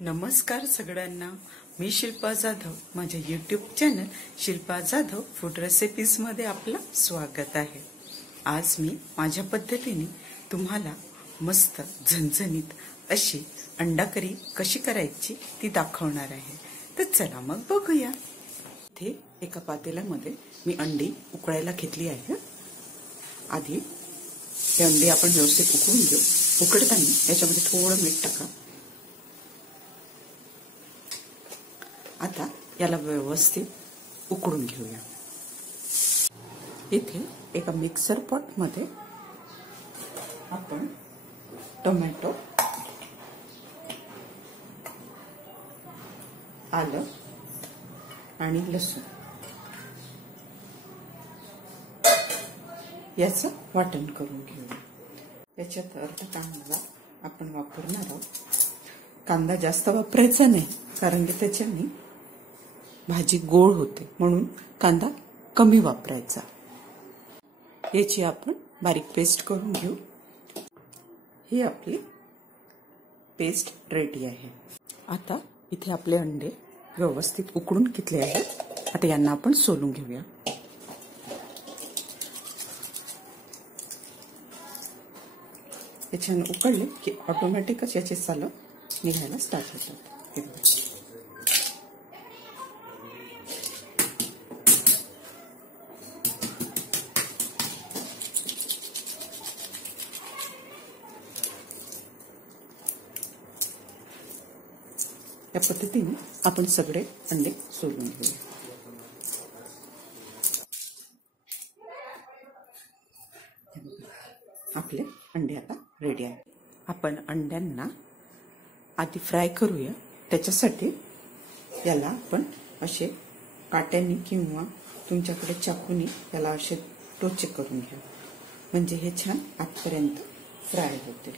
नमस्कार सगळ्यांना, मी शिल्पा जाधव. माझ्या YouTube channel Shilpa Jadhav food recipes मध्ये आपलं स्वागत आहे. आज मी माझ्या पद्धतीने तुम्हाला मस्त झणझणीत अशी अंडा करी कशी करायची ती दाखवणार आहे. तर चला मग बघूया. इथे एका पातेल्यामध्ये मी अंडी उकळायला घेतली आहे. आधी हे अंडी आपण व्यवस्थित उकळून घेऊ. उकडताना याच्यामध्ये थोडं मीठ टाका. आता याला व्यवस्थित उकळून घेऊया. इथे एका मिक्सर पॉट मध्ये आपण टोमॅटो, आलं आणि लसूण याचं वाटण करून घेऊया. याच्यात अर्धा कांदा आपण वापरणार आहोत. कांदा जास्त वापरायचा नाही, कारण की त्याच्याने भाजी गोड होते, म्हणून कांदा कमी वापरायचा. याची आपण बारीक पेस्ट करून घेऊ. ही आपली पेस्ट रेडी आहे. आता इथे आपले अंडे व्यवस्थित उकडून घेतले आहेत. आता यांना आपण सोलून घेऊया. याच्यानं उकळले की ऑटोमॅटिकच याचे साल निघायला स्टार्ट होतात. या पद्धतीने आपण सगळे अंडे सोलून घेऊया. आपले अंडे आता रेडी आहे. आपण अंड्यांना आधी फ्राय करूया. त्याच्यासाठी याला आपण असे काट्याने किंवा तुमच्याकडे चाकूने याला असे टोचे करून घ्या, म्हणजे हे छान आतपर्यंत फ्राय होते.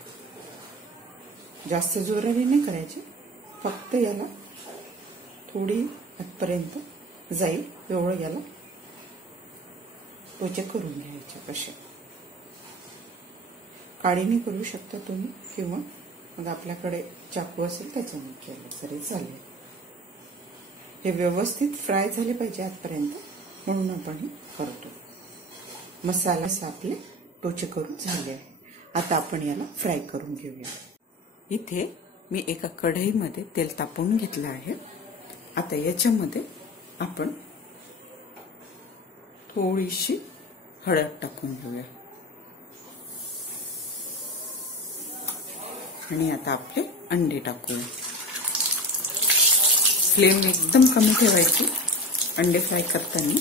जास्त जोराने नाही करायचे, फक्त याला थोडी आतपर्यंत जाईल एवढं याला टोचे करून घ्यायचे. कसे काडीने करू शकता तुम्ही, किंवा मग आपल्याकडे चाकू असेल त्याच्याने केलं तरी चालेल. हे व्यवस्थित फ्राय झाले पाहिजे आतपर्यंत, म्हणून आपण हे करतो. मसाला आपले टोचे करून झाले आहे. आता आपण याला फ्राय करून घेऊया. इथे मी एका कढईमध्ये तेल तापवून घेतलं आहे. आता याच्यामध्ये आपण थोडीशी हळद टाकून घेऊया. आणि आता आपले अंडे टाकूया. फ्लेम एकदम कमी ठेवायची अंडे फ्राय करताना.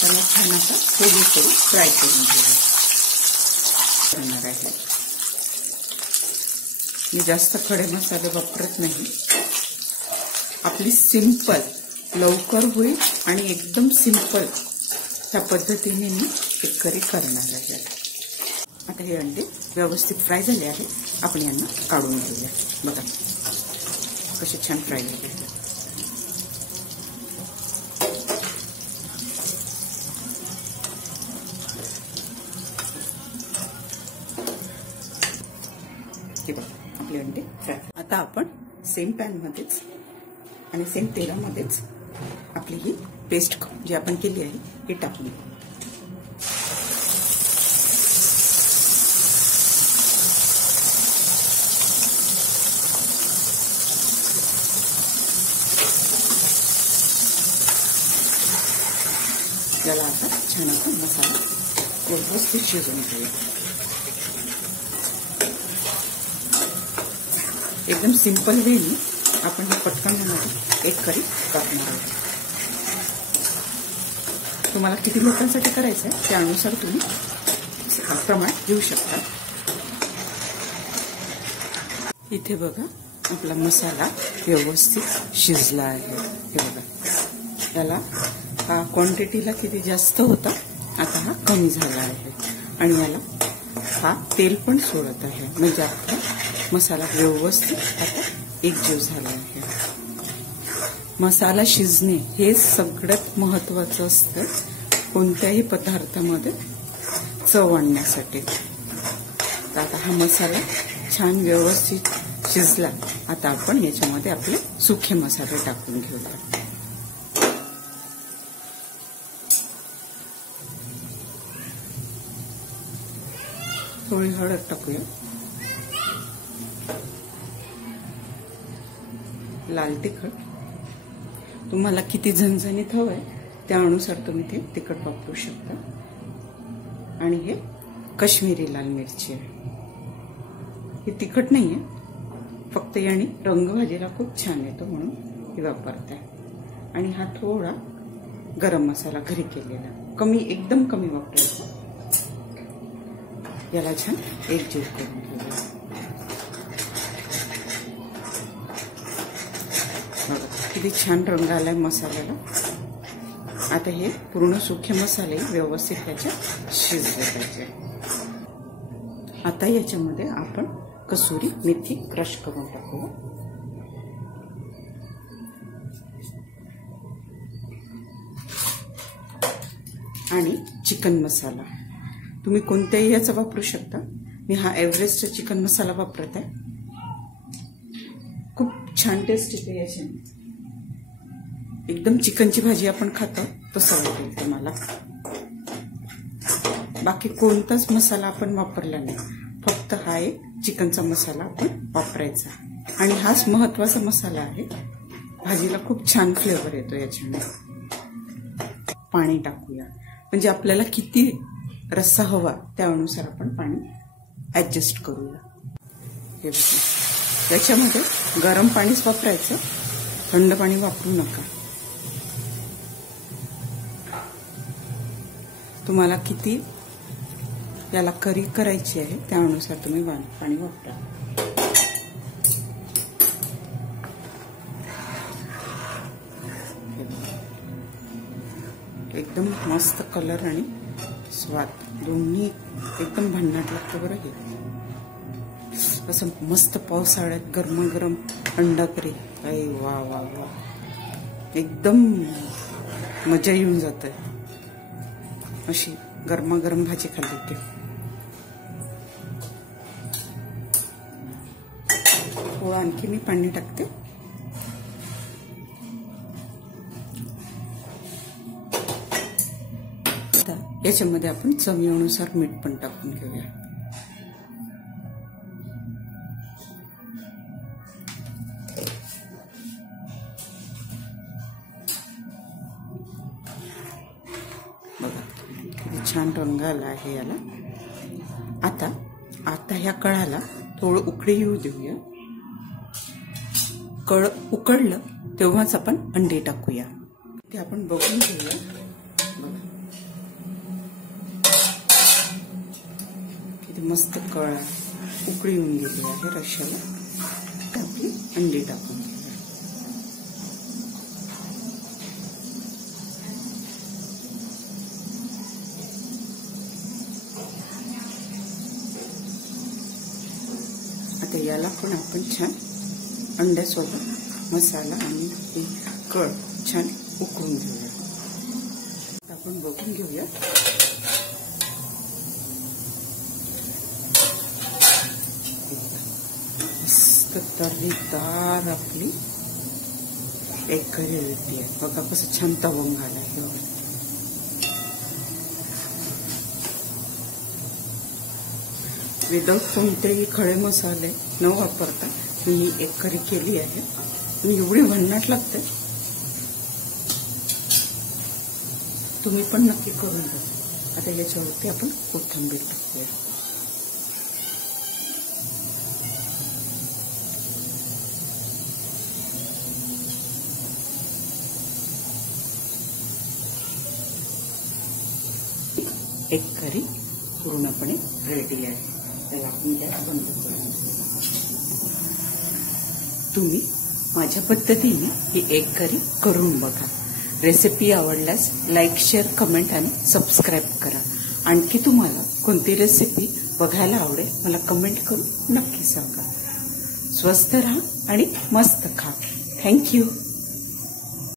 त्याला छान आता थोडी फ्राय करून घेणार आहे. मी जास्त खडे मसाले वापरत नाही. आपली सिंपल, लवकर होईल आणि एकदम सिंपल त्या पद्धतीने मी एक करी करणार आहे. आता हे अंडे व्यवस्थित फ्राय झाले आहे. आपण यांना काढून घेऊया. बघा कसे छान फ्राय झाले. हे बघा आपले अंडे फ्राय. आता आपण सेम पॅन मध्येच आणि सेम तेलामध्येच आपली ही पेस्ट जी आपण केली आहे हे टाकून घेऊ. याला आता छान आपण मसाला व्यवस्थित शिजवून घेऊया. एकदम सिंपल वेने आपण हे पटकन होणारी एक करी करणार आहोत. तुम्हाला किती लोकांसाठी करायचं आहे त्यानुसार तुम्ही प्रमाण घेऊ शकता. इथे बघा आपला मसाला व्यवस्थित शिजला आहे. हे बघा, याला हा क्वांटिटीला किती जास्त होता, आता हा कमी झाला आहे. आणि याला हा तेल पण सोडत आहे, म्हणजे आपला मसाला व्यवस्थित आता एकजीव झाला आहे. मसाला शिजणे हे सगळ्यात महत्त्वाचं असतं कोणत्याही पदार्थामध्ये. चव आणण्यासाठी. तर आता हा मसाला छान व्यवस्थित शिजला. आता आपण याच्यामध्ये आपले सुखे मसाले टाकून घेऊया. थोडी हळद टाकूया, लाल तिखट, तुम्हाला किती झणझणीत हवंय त्यानुसार तुम्ही ते तिखट वापरू शकता. आणि हे काश्मीरी लाल मिरची आहे, ही तिखट नाहीये, फक्त याने रंग भाजीला खूप छान येतो म्हणून ही वापरते. आणि हा थोडा गरम मसाला घरी केलेला, एकदम कमी वापरायचा. याला छान एकजीव करून घेऊया. किती छान रंग आलाय मसाल्याला. आता हे पूर्ण सुखे मसाले व्यवस्थित त्याच्यात शिजले पाहिजे. आता याच्यामध्ये आपण कसुरी मेथी क्रश करून टाकू. आणि चिकन मसाला तुम्ही कोणत्याही याचा वापरू शकता. मी हा एव्हरेस्ट चिकन मसाला वापरत आहे. खूप छान टेस्ट येते याच्याने. एकदम चिकनची भाजी आपण खातो तसं वाटेल तुम्हाला. बाकी कोणताच मसाला आपण वापरला नाही, फक्त हा एक चिकनचा मसाला आपण वापरायचा. आणि हाच महत्वाचा मसाला आहे. भाजीला खूप छान फ्लेवर येतो याच्याने. पाणी टाकूया, म्हणजे आपल्याला किती रस्सा हवा त्यानुसार आपण पाणी ऍडजस्ट करूया. हे बघा, याच्यामध्ये गरम पाणीच वापरायचं, थंड पाणी वापरू नका. तुम्हाला किती याला करी करायची आहे त्यानुसार तुम्ही पाणी वापरा. एकदम मस्त कलर आणि स्वाद दोन्ही एकदम भन्नाट लागतं बरं. हे असं मस्त पावसाळ्यात गरमागरम अंडा करी, अरे वा वा वा, एकदम मजा येऊन जाते. अशी गरमागरम भाजी खाल्ली की. थोडं आणखी मी पाणी टाकते. आता याच्यामध्ये आपण चवीनुसार मीठ पण टाकून घेऊया. बघा किती छान रंग आला आहे याला. आता ह्या कळाला थोडं उकळी येऊ देऊया. कळ उकळलं तेव्हाच आपण अंडे टाकूया. ते आपण बघून घेऊया. किती मस्त कळ उकळी येऊन गेली आहे रश्श्याला. आपली अंडी टाकून घेऊया. आता याला पण आपण छान अंड्यासोबत मसाला आणि कळ छान उकळून घेऊया. आपण बघून घेऊया. मस्त तर्रीदार आपली एक करी रेडी आहे. बघा कसं छान तवंग आला आहे. विदाऊट कोणतेही खडे मसाले न वापरता मी ही एक करी केली आहे. आणि एवढी भन्नाट लागते. तुम्ही पण नक्की करून बघा. आता याच्यावरती आपण कोथिंबीर टाकूया. एक करी पूर्णपणे रेडी आहे. त्याला आपण गॅस बंद करू. तुम्ही माझ्या पद्धतीने ही एक करी करून बघा. रेसिपी आवडल्यास लाईक, शेअर, कमेंट आणि सबस्क्राईब करा. आणखी तुम्हाला कोणती रेसिपी बघायला आवडेल मला कमेंट करून नक्की सांगा. स्वस्थ राहा आणि मस्त खा. थँक्यू.